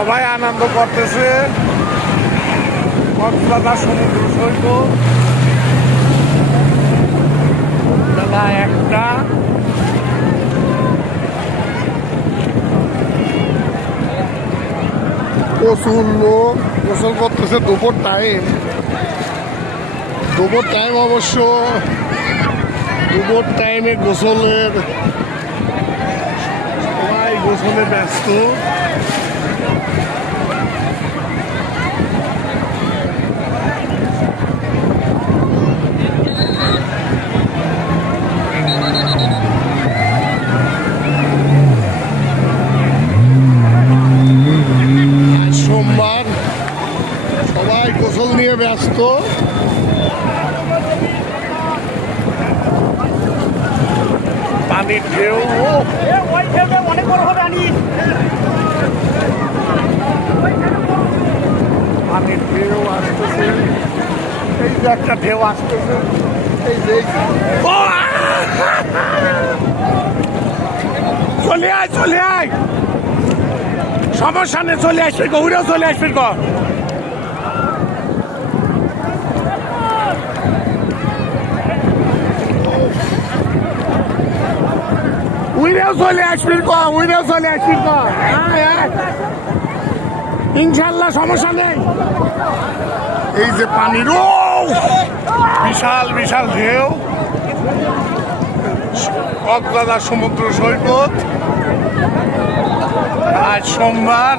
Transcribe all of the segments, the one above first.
সবাই আনন্দ করতেছে। কক্সবাজার সমুদ্র সৈকত। একটা। প্রচুর লোক গোসল করতেছে, দুপুর টাইম দুপুর টাইম অবশ্য দুপুর টাইমে গোসলের সবাই গোসলে ব্যস্ত আজ সোমবার সবাই গোসল নিয়ে ব্যস্ত পানির ঢেউ। পানির ঢেউ আসতেছে। এই যে একটা ঢেউ আসতেছে। এই যে! চলে আয় চলে আয়। সমস্যা নেই, চলে আসবি গো উড়েও চলে আসবি গো। উইরেও চলে আসবি ক উইরেও চলে আসবি ক। আয়, আয়। ইনশাল্লাহ সমস্যা নেই। এই যে পানির বিশাল বিশাল ঢেউ। কক্সবাজার সমুদ্র সৈকত। আজ সোমবার।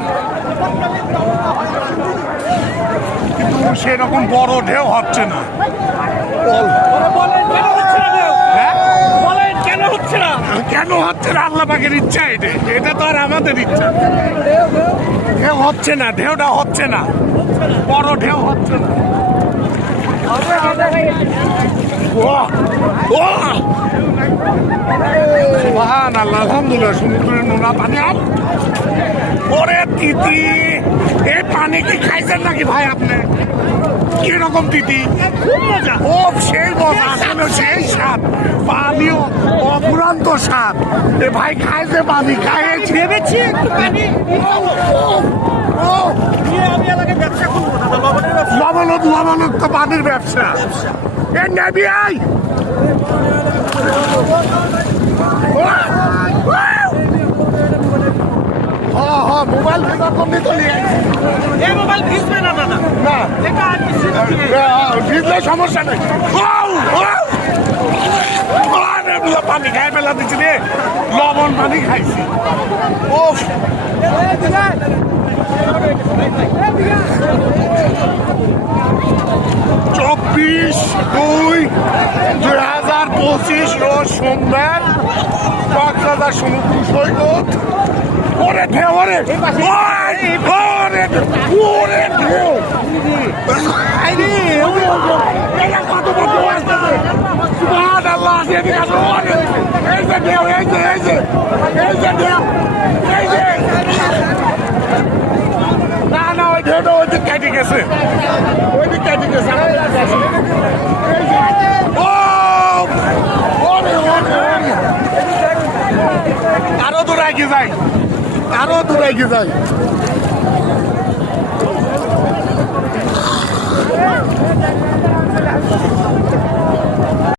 কিন্তু সেরকম বড় ঢেউ হচ্ছে না। হ্যাঁ? কেন হচ্ছে না আল্লাহ পাকের ইচ্ছা এটা। এটা তো আর আমাদের ইচ্ছা। ঢেউ হচ্ছে না, ঢেউটা হচ্ছে না। বড় ঢেউ হচ্ছে না! সুবহান আল্লাহ আলহামদুলিল্লাহ, সমুদ্রের নোনা তিতি এই পানি কি খাইছেন নাকি ভাই আপনি? কীরকম তিতি? ও, সেই মজা আসলে সেই স্বাদ। পানিও স্বাদ এ ভাই খাইছে পানি খাইয়েছি ভেবেছি লবণত লবণত তো পানির ব্যবসা। এ নেবি আই। হ্যাঁ হ্যাঁ মোবাইল কমে চলে আইছি এই মোবাইল ভিজবে না দাদা না। এটা আর ভিজলে সমস্যা নেই। পানি খাইছি। ও চব্বিশ দুই দুই হাজার পঁচিশ রোজ সোমবার কক্সবাজার সমুদ্র সৈকত। ওরে ঢেউ ওরে ওরে ঢেউ আইরে ওরে এটা কত বড় আসতেছে সুবহান আল্লাহ এদিকে আসো ওরে এই যে ঢেউ এই যে এই যে এই যে ঢেউ এই যে না না ওই ঢেউটা ওই দিক কেটে গেছে ওই দিক কেটে গেছে আমার কাছে আছে। এই যে ও ওরে ওরে